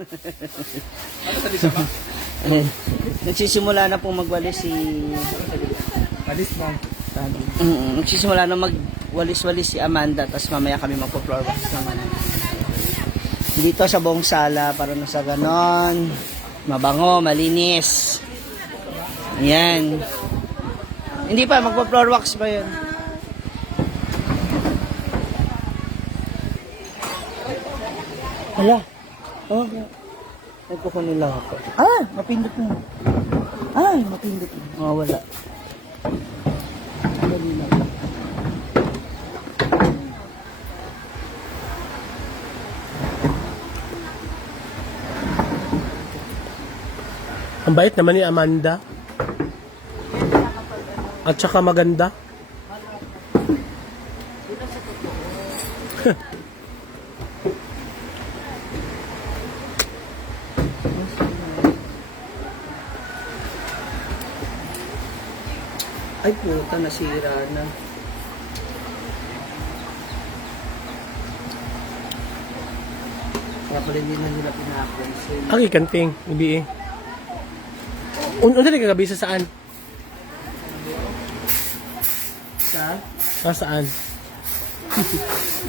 Ano sa bisa ba? Nagsisimula na pong magwalis si... Alis na. Nagsisimula na magwalis-walis si Amanda, tapos mamaya kami magpo-floor wax naman. Dito sa buong sala, para na sa ganon. Mabango, malinis. Ayan. Hindi pa, magpo-floor wax pa yun. Hala. Oh, nagkukunila ako. Ah, mapindot na. Ay, mapindot na. Mawala. Dali na. Ang bait naman ni Amanda. At saka maganda. Ay, puta, nasira na. Kaya pala hindi na nila pinapansin. Ang ikanting, hindi eh. Unsa ni kagabisa saan? Sa? Saan?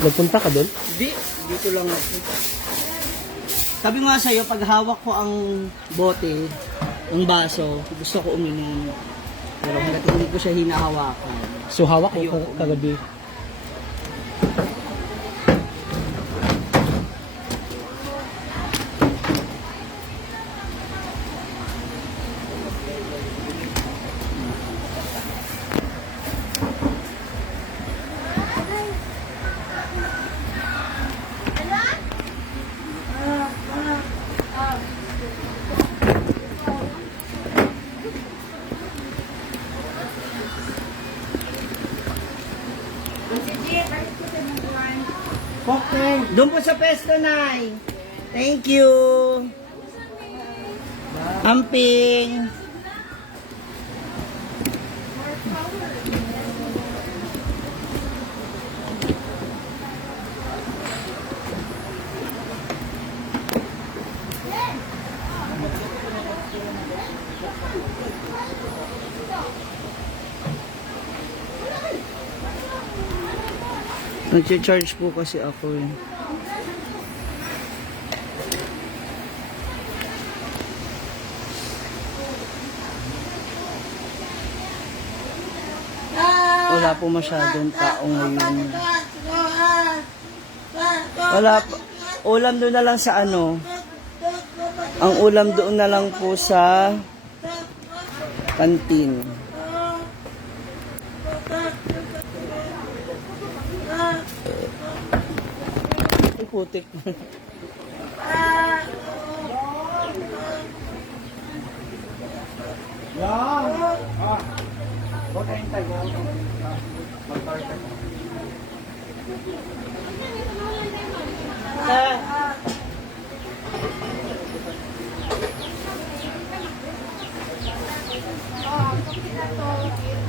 Nagpunta ka doon? Di, dito lang ako. Sabi nga sa'yo, pag hawak ko ang bote, ang baso, gusto ko uminom. Pero hanggat hindi ko siya hinahawakan. So hawak ko Ayoko. kagabi. Okay. Doon po sa pesto, Nay. Thank you. Amping. Nag-charge po kasi ako eh. Wala po masyadong tao ngayon. Wala po. Ulam doon na lang sa ano. Ang ulam doon na lang po sa kantin. Ay, putik.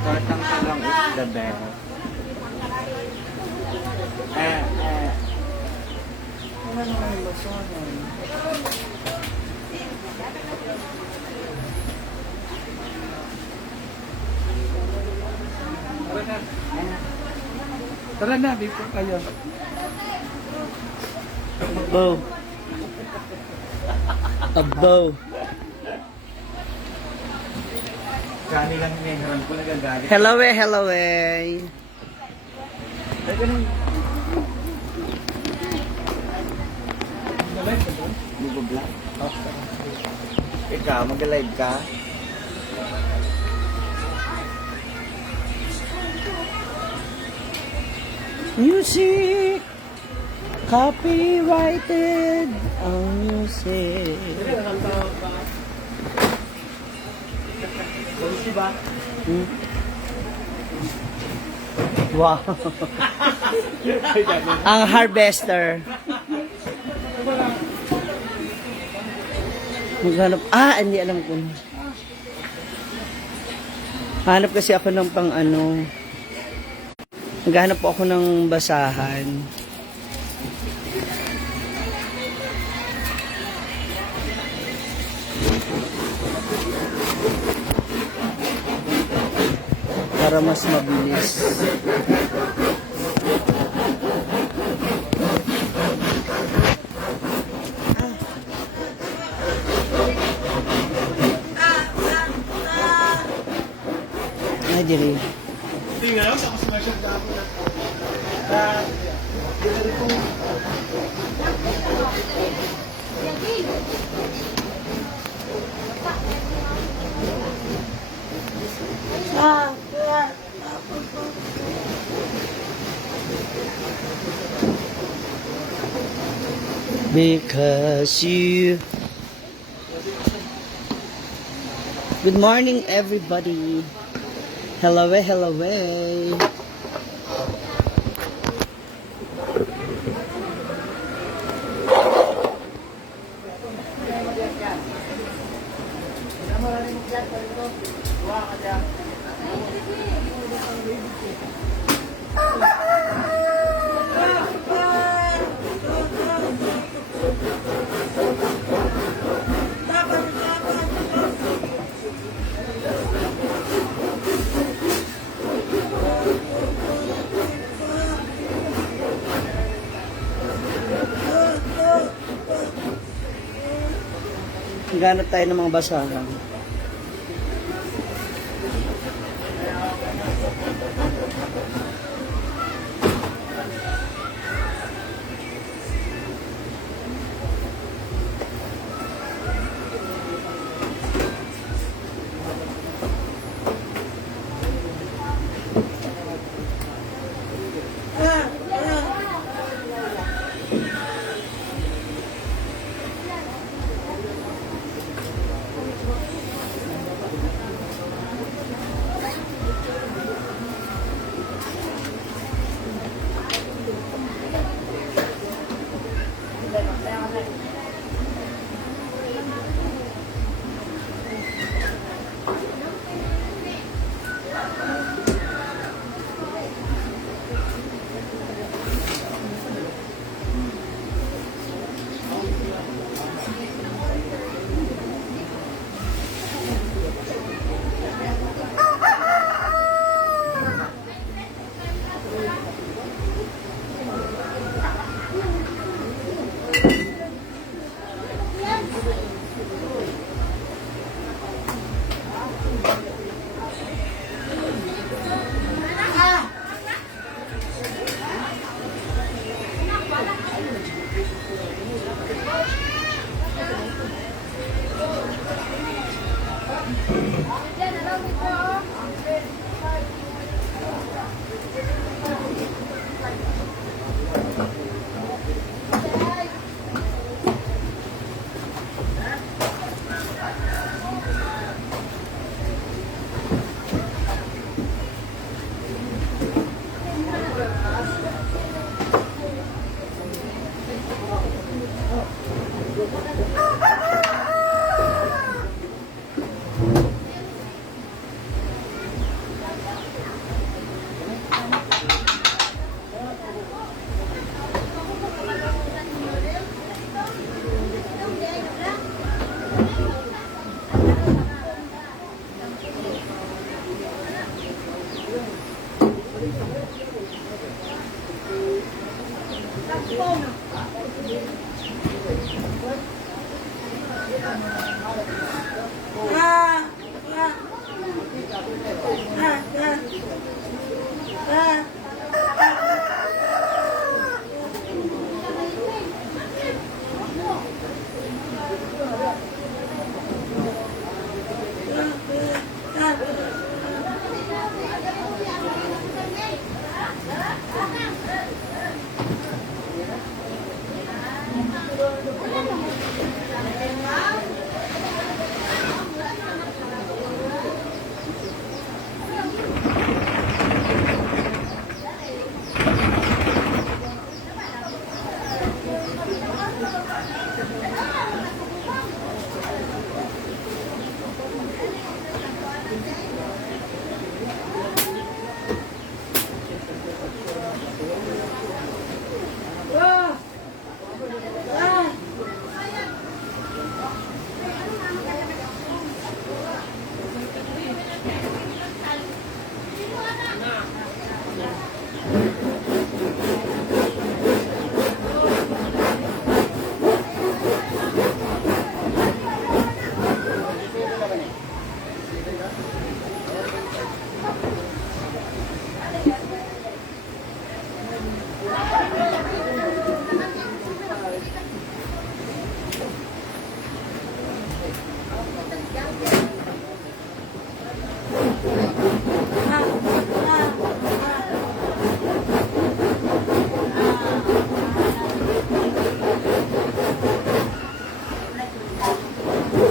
Tortang talong is the best. Tara na, before kayo. Abo. Abo. Kani lang niya, harang ko nagagalit. Hello eh, hello eh. Ay, ganun. Mag-vlog? Ikaw, mag-live ka? Music. Copyrighted ang music. Diba? Hmm? Wow. Ang harvester. Maghanap. Hindi alam ko. Hanap kasi ako ng pang ano. Naghanap po ako ng basahan. para mas mabilis. Ay, diri. Tingnan, tapos masyad ka ako na. Because you... Good morning, everybody. Hello, hello. Ganap tayo ng mga basahan.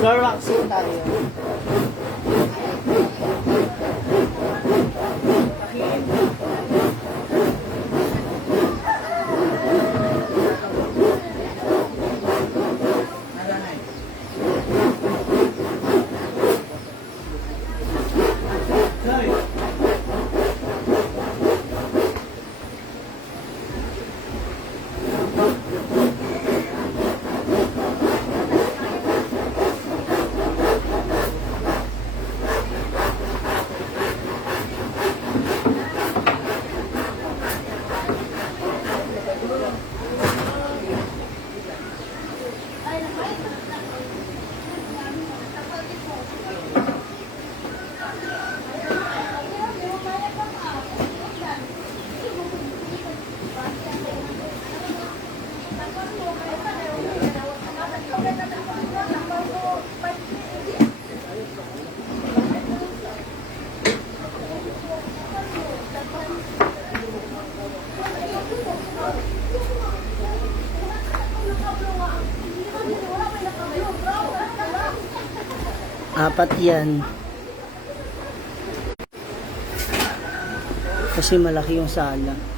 Floor wax po tayo. Apat yan. Kasi malaki yung sala.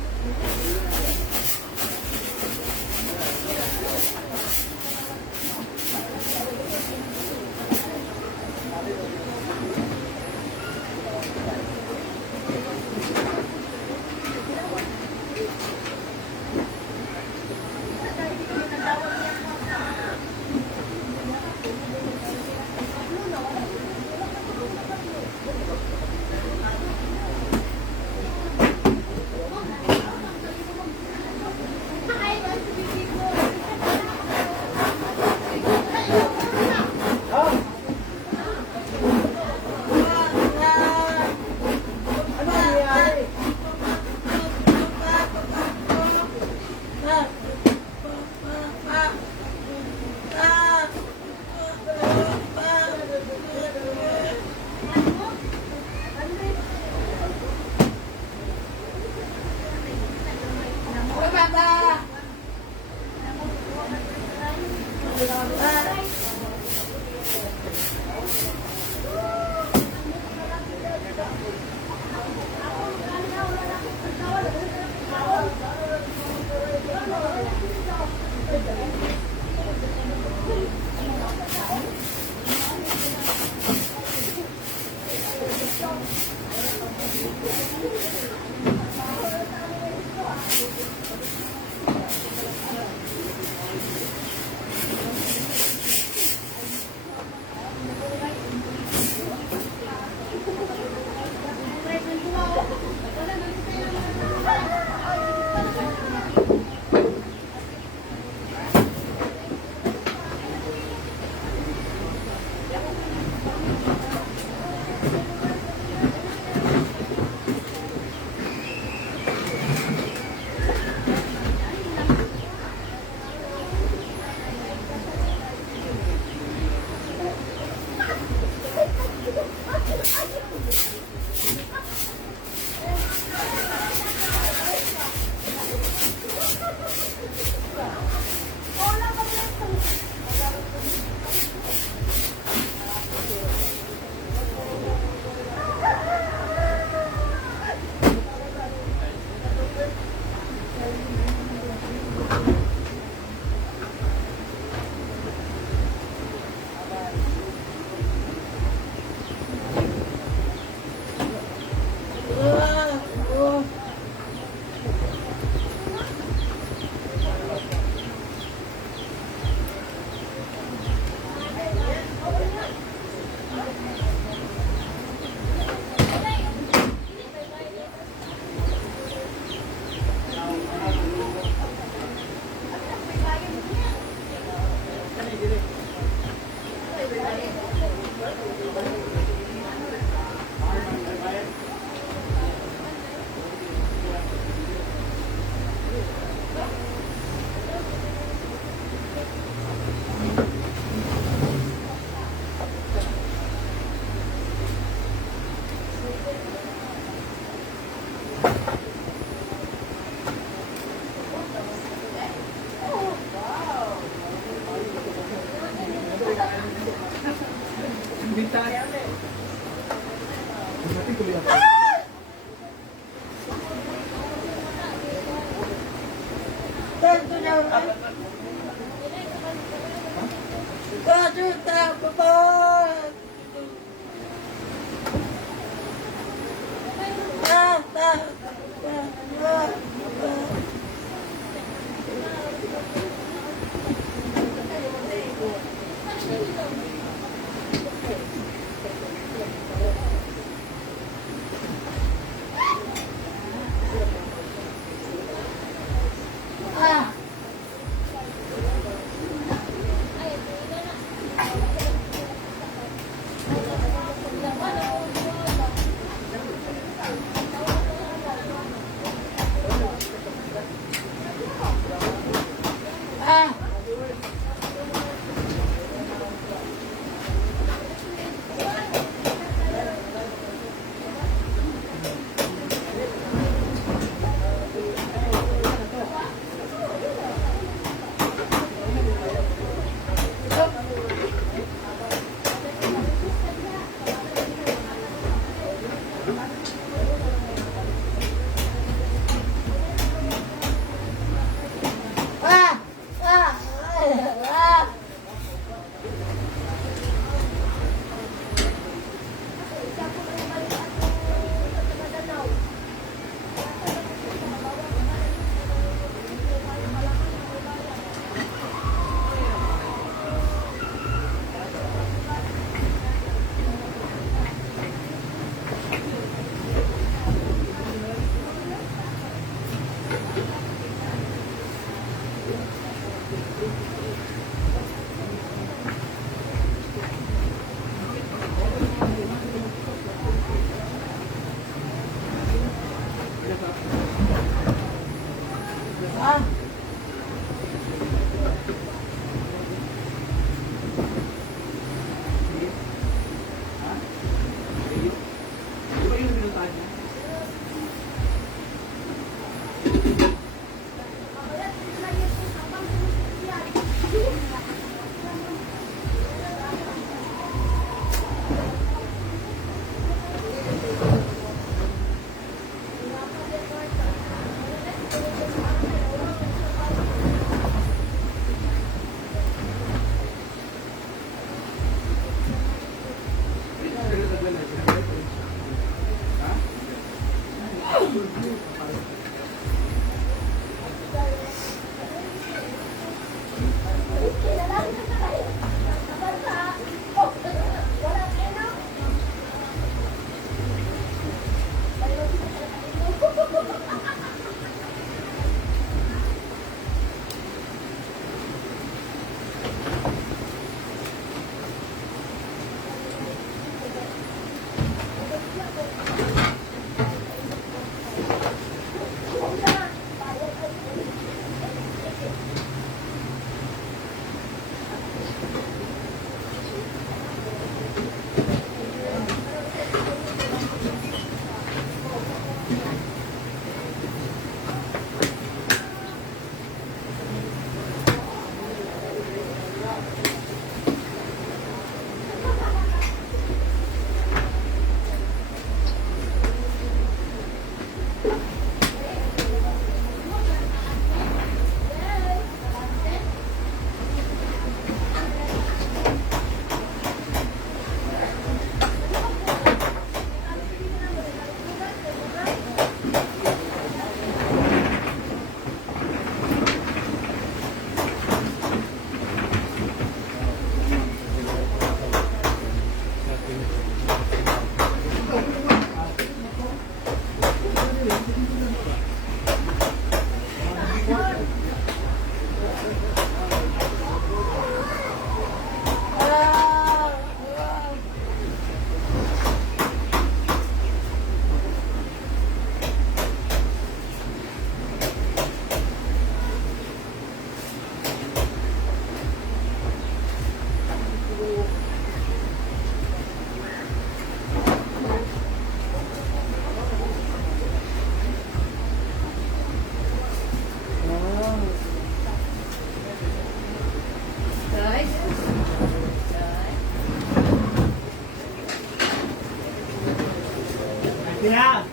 Kaya!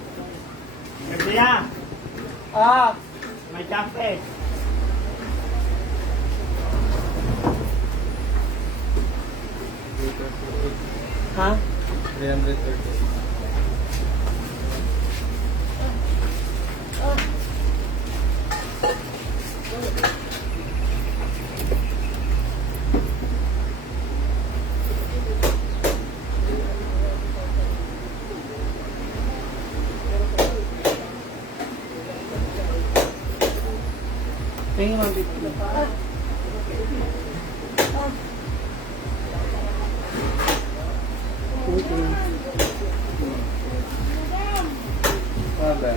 Kaya! Ah, May kape! ha? 330. Tingin mo dito. Sabi.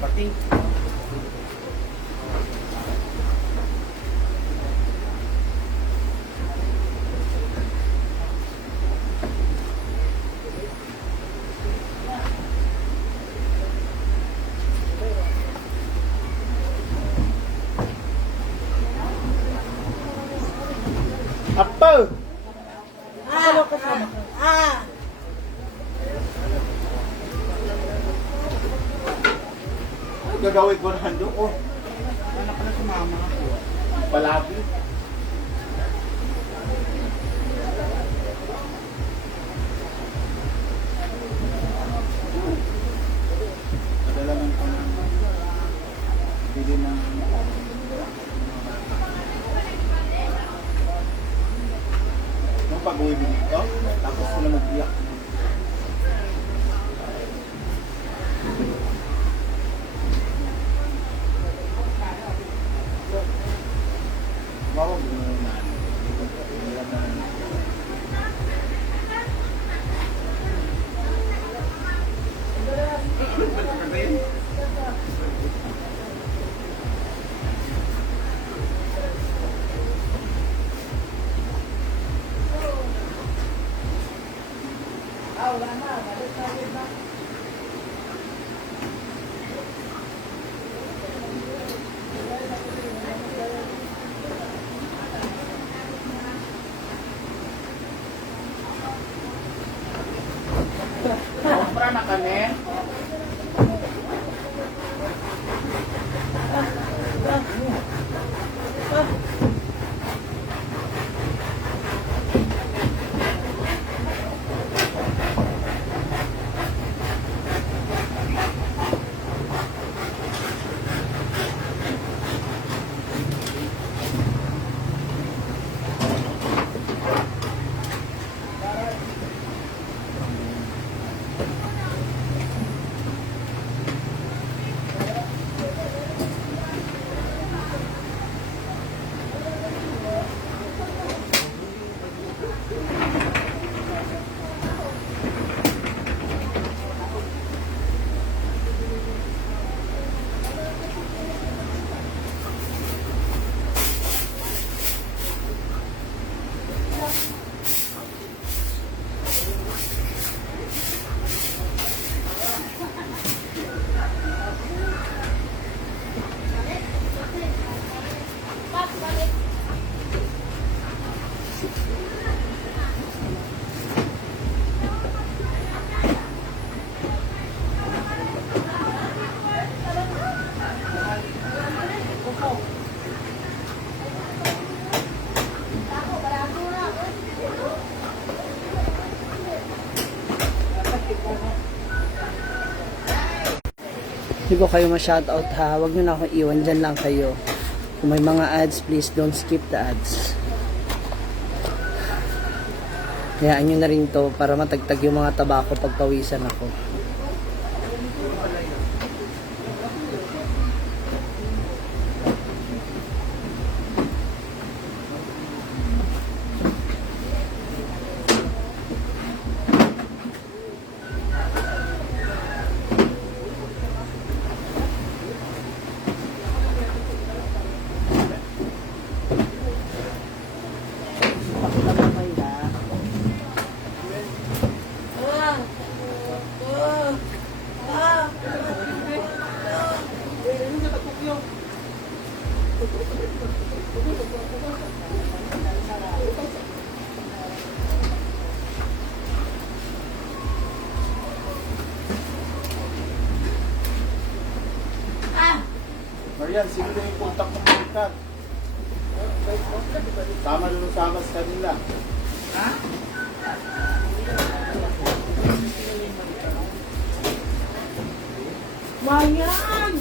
Pati. Apo! Gagawin ko na hando ko. Ano pala sumama ako? Palagi. Kadalaman ko na bili ng nung pag-uwi mo dito, tapos sila mag-iyak. Wow, Kumpra na kami. Hindi ko kayo ma-shoutout ha. Huwag nyo na akong iwan. Dyan lang kayo. Kung may mga ads, please don't skip the ads. Hayaan nyo na rin to para matagtag yung mga tabako pag pawisan ako. Marian, sino na yung contact ng balikat? Tama doon sa amas kanila. Ha? Mayan!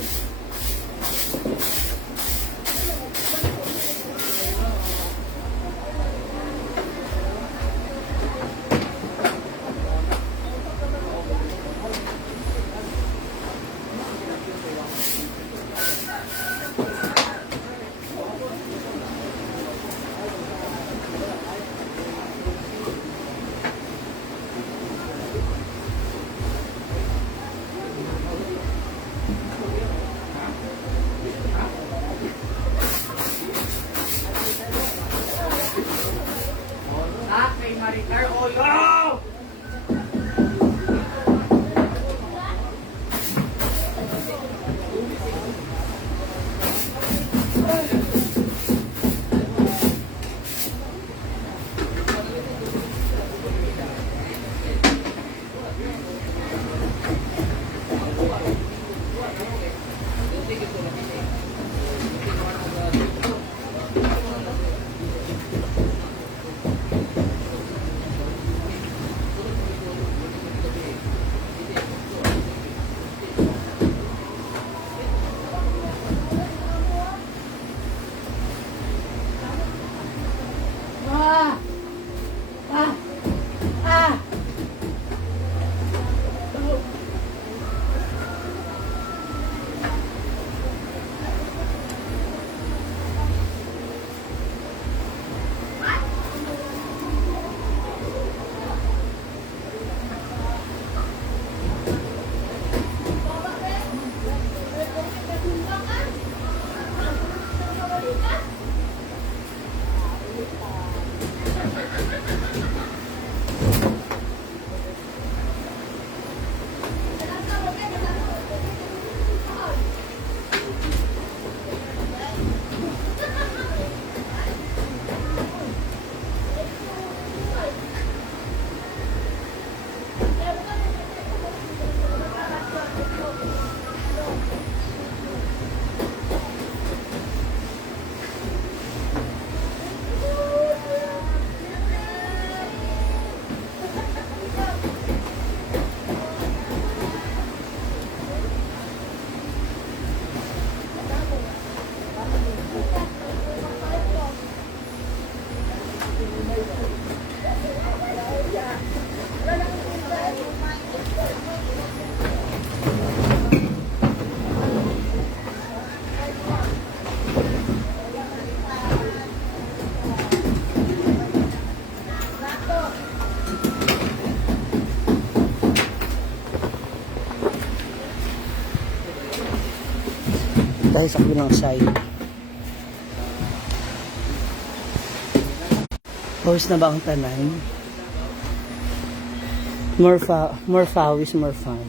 Dahil sa kabilang side. Pause na ba ang tanan? More fawis, more fun.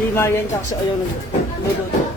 Si Marian tsaka si ayaw nagluto.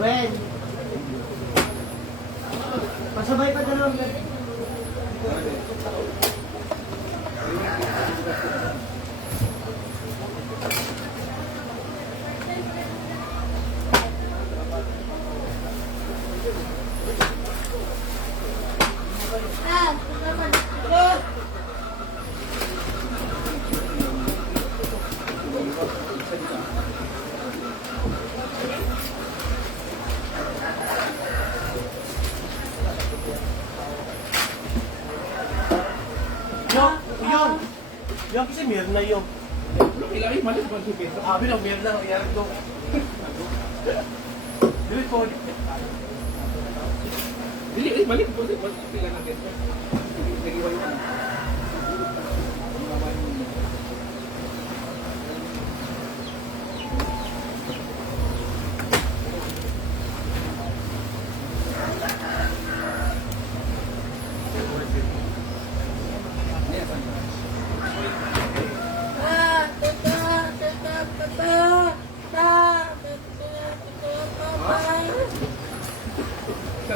Gwen! Pasabay pa dalawang ganito. Yung kasi meron na yung. Ilari malit ba ito? Sabi lang, meron na. Iyari ko. Dili ko. Dili, malit ba ito? Pila na dito. Nagiway mo.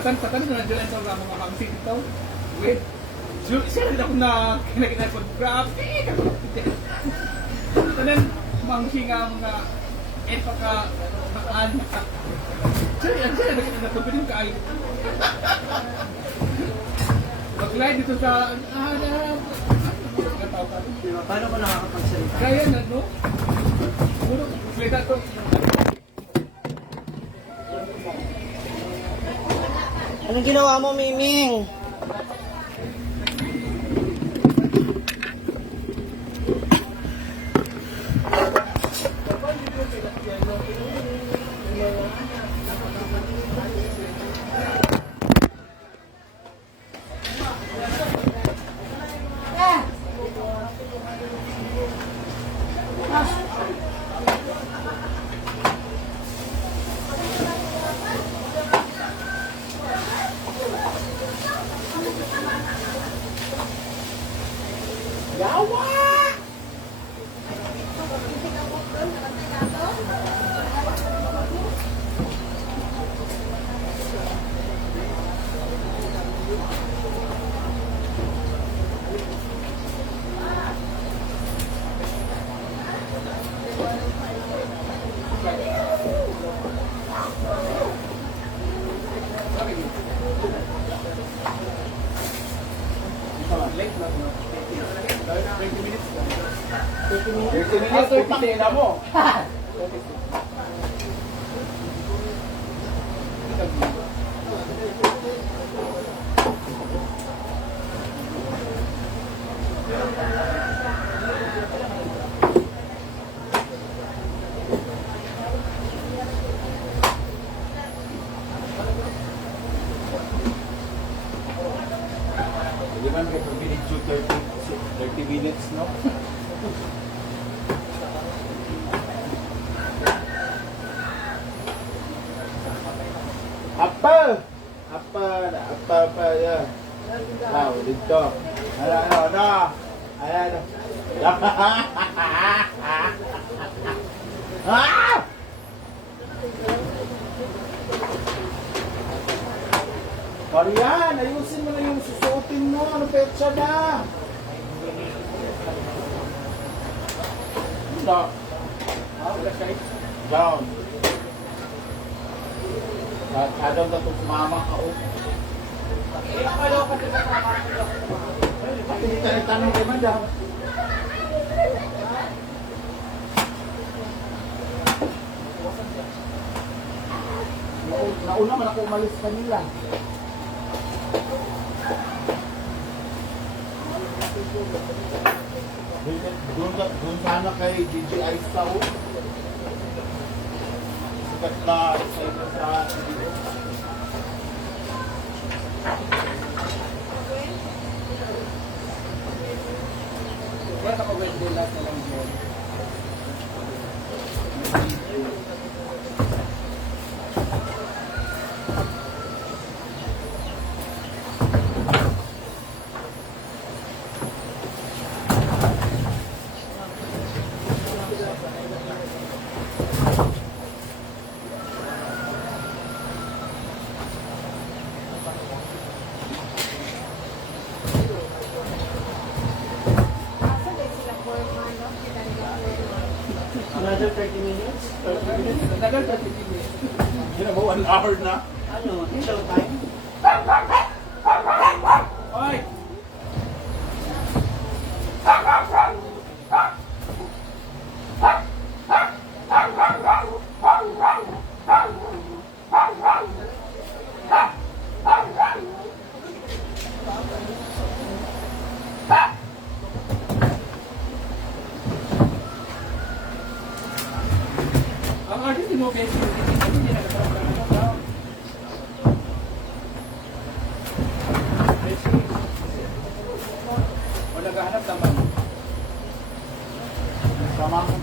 Satan na nandiyan ito ang mga pangsit ito. Wait. Siya rin ako na kinakinan ko. Grabe! Tanan, mangsi nga mga eto ka makaan. Siya rin natupin ka ay. Mag-live dito sa Paano ko nakakapagsalita? kaya na, no? Siguro, kumpleta ito. Anong ginawa mo, Miming? Late na, no? 20 minutes lang. 30 minutes, putang ina mo. Di man kayo video 30 minutes, no? Apa, ya. Wow, dito. Ano. Ayan. Ah! Marian, ayusin mo na yung susuotin mo. Ano petsa na? Hindi. Down. Kadang na itong sumama ka o. Hindi ka tanong kay madam. Nauna man ako umalis kanila. Doon sana kay DJI South. Sikat na sa ito sa video. Kaya ako Wednesday last na lang yun. Another 30 minutes? 30 minutes? Tagal 30 minutes. Hindi na ba 1 hour na? Ano? Show time? Oh, mo, beses. Hindi na nagkaroon. O naghahanap naman. Tama mo.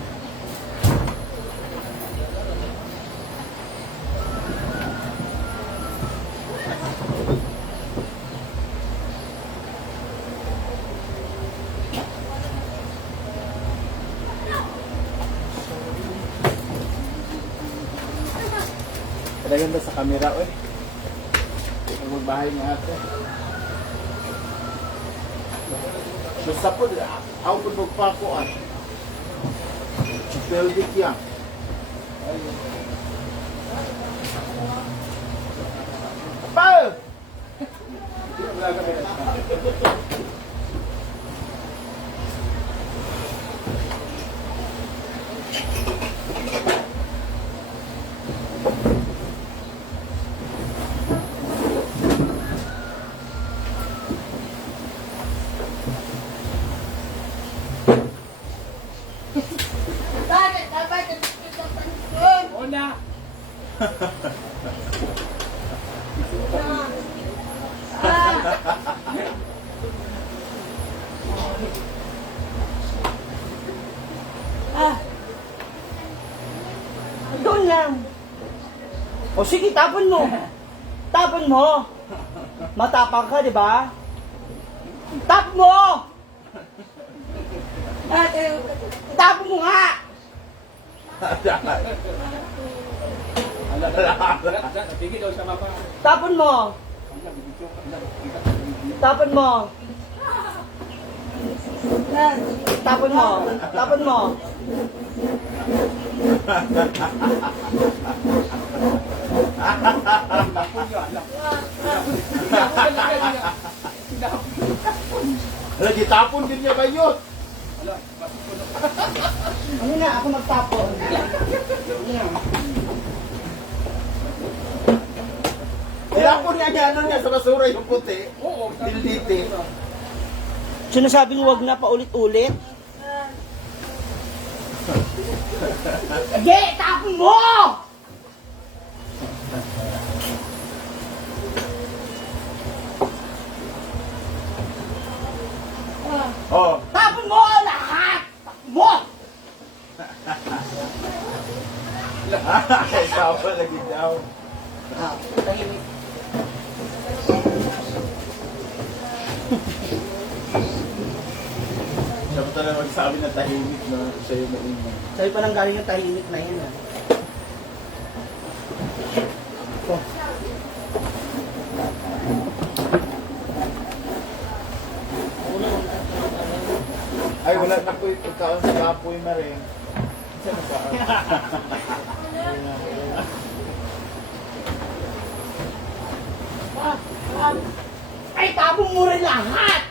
Talagang sa camera, oy. Magbahay ni ate. Basta po, ako po magpakuan. Pelvic yan. Pa! Wala kami na. Una! Doon lang. O sige, tapon mo. Tapon mo. Matapang ka, di ba? Tapon mo! Tapon mo nga! Tigil daw sa mapa. Tapon mo! Tapon mo! Tapon mo! Tapon mo! Lagi tapon din niya bayot. Ano na, ako magtapon. Tinapon niya ano niya sa basura yung puti. Oo. Dildite. Sinasabing huwag na paulit-ulit. Ge, tapon mo! Oh. Tapon mo lahat! Tapon mo! Ikaw pa lagi daw. Tahimik. Siya pa talaga magsabi na tahimik na siya yung maingay. Sabi pa nang galing yung tahimik na yun. Ay, wala na po yung pagkaon sa kapoy na rin. Siya nagkaan. Ay, tapon mo rin lahat!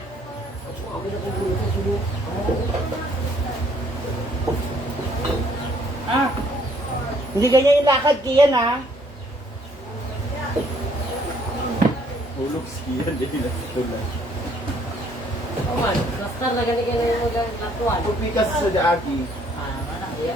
Hindi ganyan yung lakad, Kian, ha? Hulog siya, hindi na tulan. Oman, nastar na ganito yung mga natuan. Pupikas sa daagi. Mana dia?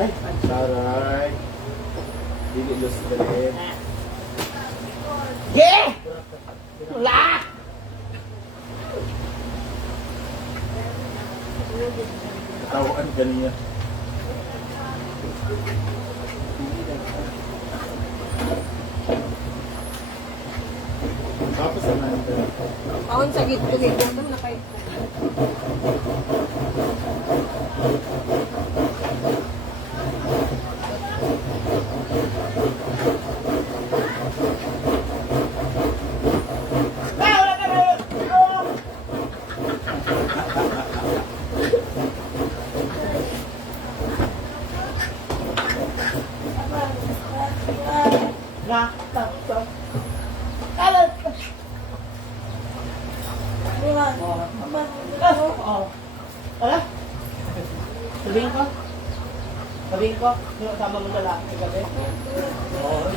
Ay, saray. Dili los dali. Ge! Lahat! Tawaan kaniya. Tapos na ito. Kaon sa gitugid mo na kay. Sabihin ko? Sabihin ko? Sino kasama mo lalaki sa gabi? Oo.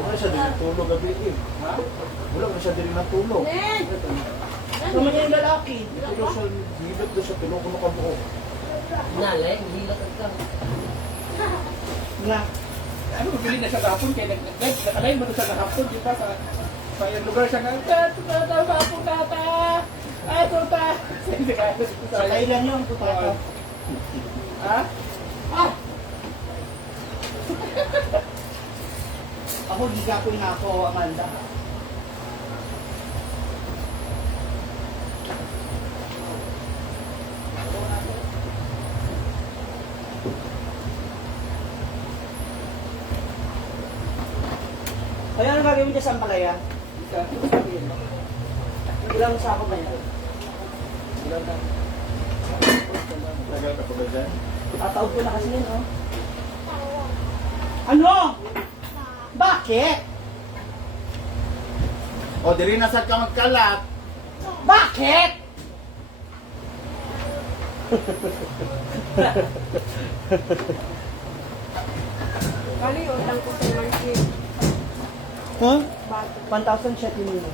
Wala siya din natulog gabi eh. Ha? Wala na siya din natulog. Naman yung lalaki. Tulog siya, hilot na siya, tulog ko na kabuo. Nalay, hilot at ka. Na. Ano, bumili na siya kahapon, kaya nakalain mo na siya kahapon, di ba? Sa yung lugar siya nga, kahapon tata! Ay, tuta! Sa kailan yun, puta. Ha? Ah! Ako, gigapoy na ako, Amanda. Kaya ano gagawin dyan sa Ampalaya? Ilang sako ba yan? Tagal ka pa ba dyan? Tataog ko na kasi yun, oh. Ano? Bakit? O, diri na sa ka magkalat. Bakit? Kali, utang ko sa market. Huh? 1,000 nila.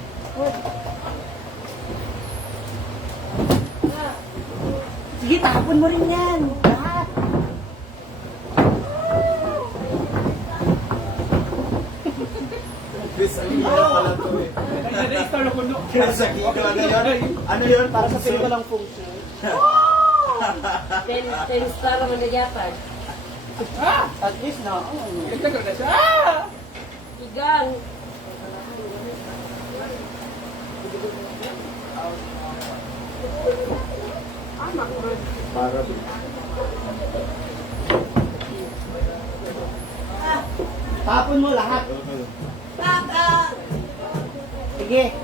Sige, tapon mo rin yan. Lahat. Chris, ano yun pala to eh? Na-install ako no. Chris, ano yun? Ano yun? Para sa pinto lang function. 10 star naman na yata. At least na. Ito na siya. Ah! Igan. Para Tapon mo lahat. Sige.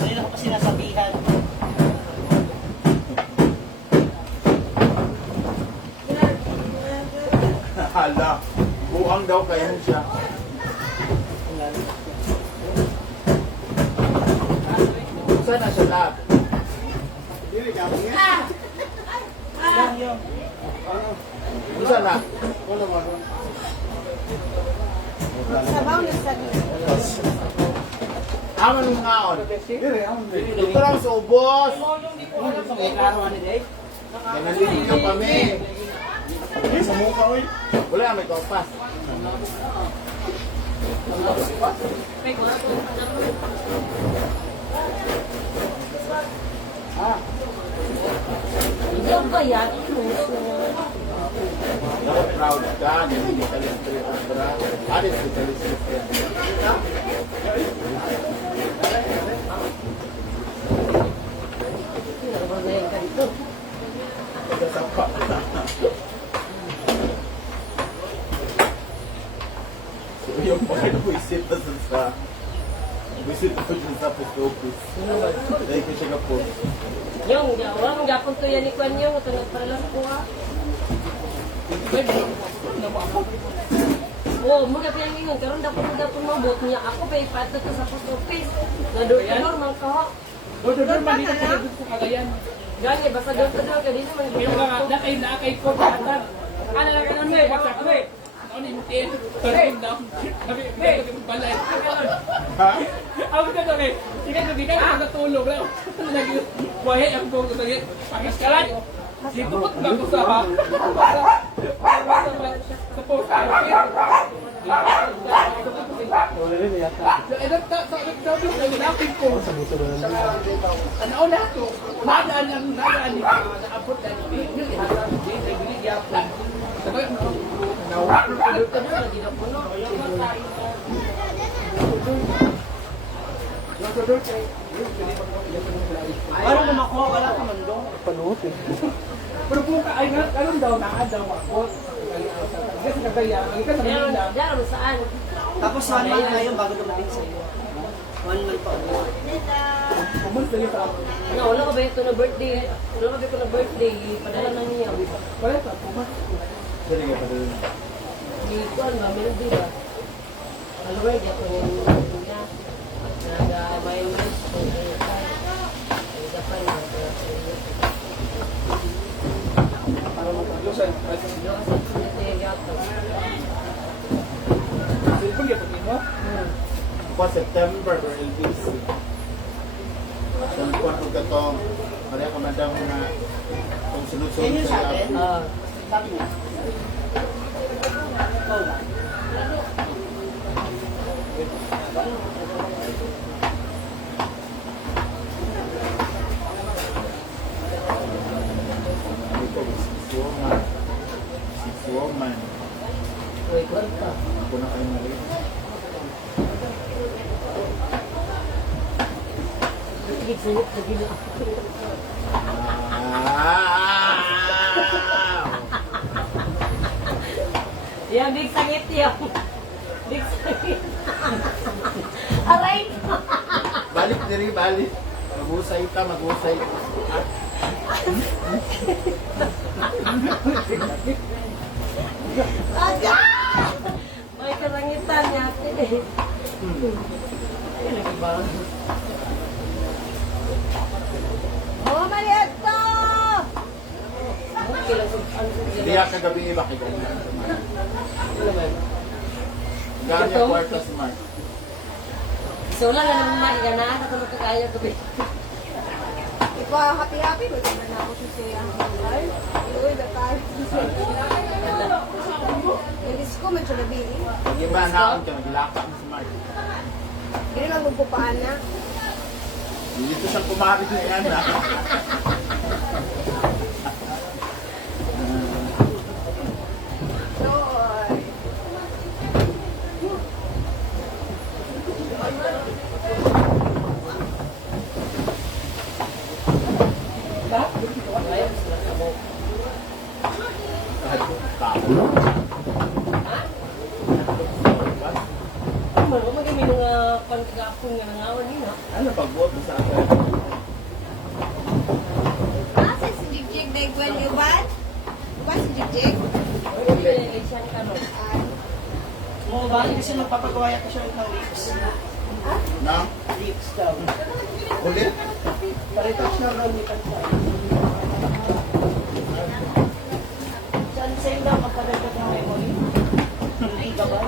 Kanina ko pa sinasabihan. Hala, buang daw kaya siya. Saan na siya lahat? Yan yun. Saan na? Sabaw na sa Aman yung ngaon. Ito lang sa ubos. Nanaligaw kami. Sa mukha ko wala, may kopas. Igan ba yan? Dapat proud ka. Hindi ka lang ito yung obra. Alis ko sa listis yan. Nagbabayan ka dito. Kasapa. So yung mga buisit na sa buisit ko dyan sa post office. Dahil ko siya ka-post. Yung, walang gapon to yan ni Kwan yung, ito nagparalas ko ha. Oo, mga piyang ingon, karon dapat mo dapat mabot niya. Ako pa ipato to sa post office. Nador-nador man ka ho. Doon man dito sa dito ko kagayan. Gani, basta door-to-door ka dito man. Yung mga nakay ko katan. Ano lang ka naman, WhatsApp ko eh. Ano yung tin? Turn down. Sabi, may balay. Ha? Ako ka doon eh. Sige, hindi ka natulog lang. Lagi, buhay ang buong ko sa'yo. Pangaskalan. Sige, pupot ba ko sa ha? Sa post office. Sabi ko, nilapit ko. Ano na ito? Nadaan lang, nadaan ni naabot na ni Binigyan po. Sabi ko, nawapin ko doon. Ano lagi na puno? Ano naman ko? Wala ka man doon. Pero kung ay ganun daw, nakadaw ako. Kasi kagaya, ang ika sa Meron, Manila. diyan saan? Tapos 1 month na yun bago dumating sa iyo. 1 month pa. Pumunta niyo sa ako. Ano, wala ka ba ito na birthday? Wala ka ba ito na birthday? Padala na niya. Wala pa, pumunta. Sorry ka pa doon. Di ko ba, meron di ba? Alaway, di ako yung niya. Nag-bayan mo. Nag-dapan na. Para magpaglusan. September or LBC. So, nagkuhan ko gatong, pareha ko na daw na kung sunod-sunod sa akin. Woman. Ako na kayo mali. Yan, big sakit yan. Big sakit. Aray! Balik diri, balik. Mag-usay ka, mag-usay. Aga! May karangitan niya. Ay, lagi ba? Oh, Marietta! Hindi ka kagabi iba kay ganyan. Ganya kwarta smart. So, wala na naman maigana. Katulog ka kaya ko. Ikaw, happy-happy. Wala na ako sa siya. Ay, iuwi na tayo. Ilis ko, medyo nabili. Hindi ba naon ka, maglaka mo smart. Hindi lang magpupaan na. Dito siyang kumari na yan ha. Joy. Ano, magiging mga pangkagapon nga nangawan din ha? Ano pagbuot mo sa akin? Asa si Jigjig na iguan niyo ba? Ba si Jigjig? Siyan ka no. Mo ba kasi magpapagawa ko siya ng lips. Na? Lips daw. Ulit? Paritas na raw ni Kansa. Diyan sa'yo lang magpadagdag ng memory. Hindi ka ba?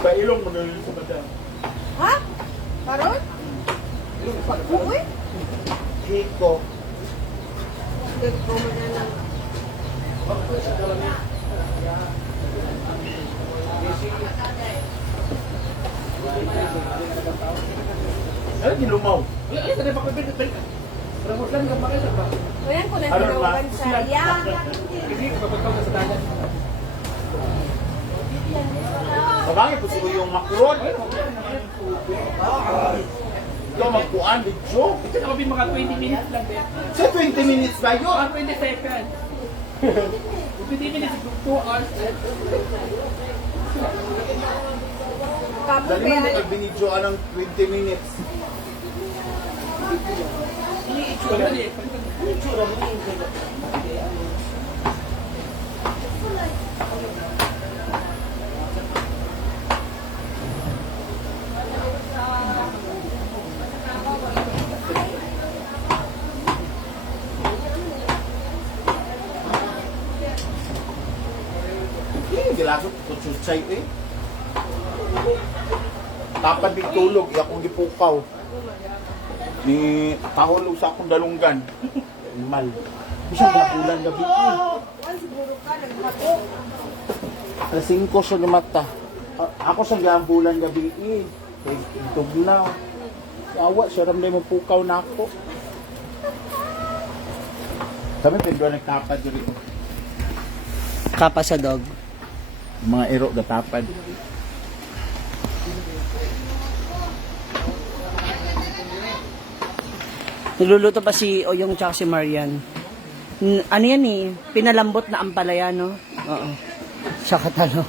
Pailong mo na yun sa madam. Ha? Karon? Uy? Hiko. Hindi ko mo na lang. Ano gilumaw? Wala, ay, tadi pakibig. Ramot lang ka makita ba? Ngayon ko na Ano ba? tinawagan sa iya. Hindi, kapagkaw ka sa dagat. Sabagay po siguro yung makron. Ikaw magkuhan, video. Ito na mabing mga 20 minutes lang din. Sa 20 minutes ba yun? 20 seconds. 20 minutes, 2 hours. Kamu Dali mo kaya nag-binidyo ng 20 minutes. Wala din. Gilasot ko chuchay eh. Tapad big tulog, akong gipukaw. Ni kahulog sa akong dalunggan. Mal. Bisa bulan gabi eh. siguro ka nagpapit. Alas 5 siya ng mata. Ako sa gambulan gabi eh. Tugnaw. Awa, siya ramday mo pukaw na ako. Kami pindwa nagtapad dito. Kapa sa dog. Mga ero gatapad. Niluluto pa si Oyong tsaka si Marian. Ano yan eh? Pinalambot na ampalaya, no? Oo. Sa katalong.